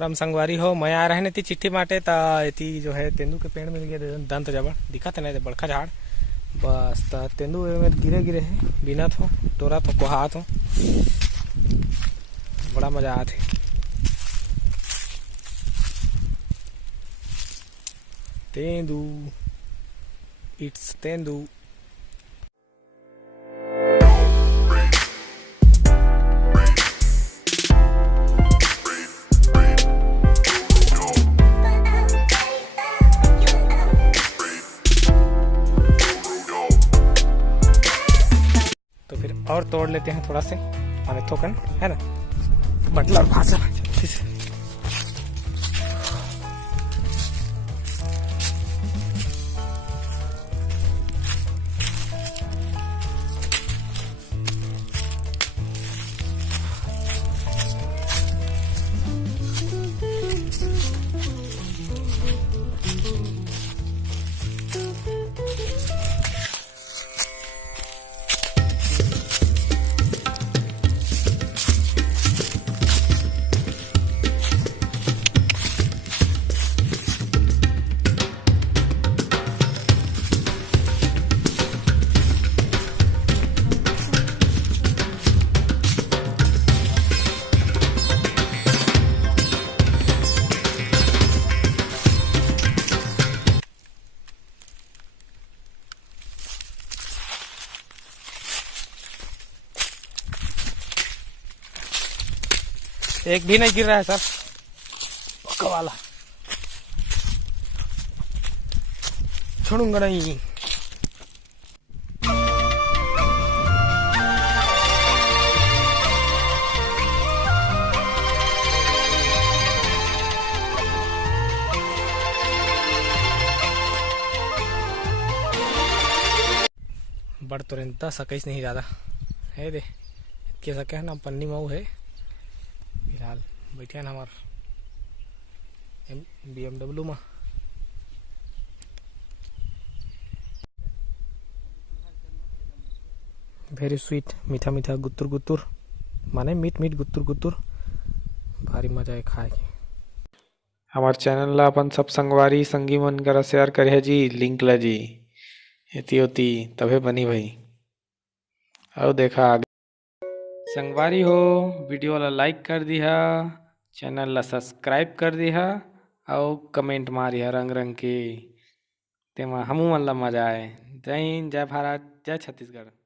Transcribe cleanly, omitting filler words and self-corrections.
राम संगवारी हो। मैं आ रहे थे चिट्ठी बांटे तो एती जो है तेंदू के पेड़ मिल गए दंत जबड़ दिखा थे ना बड़का झाड़ बस तो तेंदू में गिरे गिरे है बिना थो तोरा तो कोहा तो बड़ा मजा आते। तेंदू इट्स तेंदू। तो फिर और तोड़ लेते हैं थोड़ा से और थोकन है ना बटला और भाषा। एक भी नहीं गिर रहा है सर पक्का वाला छोड़ूंगा नहीं। बड़ तुरंत सकैस नहीं ज़्यादा है दे के सके है ना पन्नी मऊ है फिलहाल बैठे ना हमार BMW में। वेरी स्वीट मीठा मीठा गुत्तुर गुत्तुर माने मीठ मीठ गुत्तुर गुत्तुर भारी मजा है खाए के। हमार चैनल ला अपन सब संगवारी संगी मन करा शेयर करे जी लिंक ला जी एती होती तबे बनी भाई। और देखा आगे संगवारी हो वीडियो ला लाइक कर दिया चैनल ला सब्सक्राइब कर दिया और कमेंट मारिया रंग रंग के तेमा हमू मन ला मजा आए। जय हिंद जय भारत जय छत्तीसगढ़।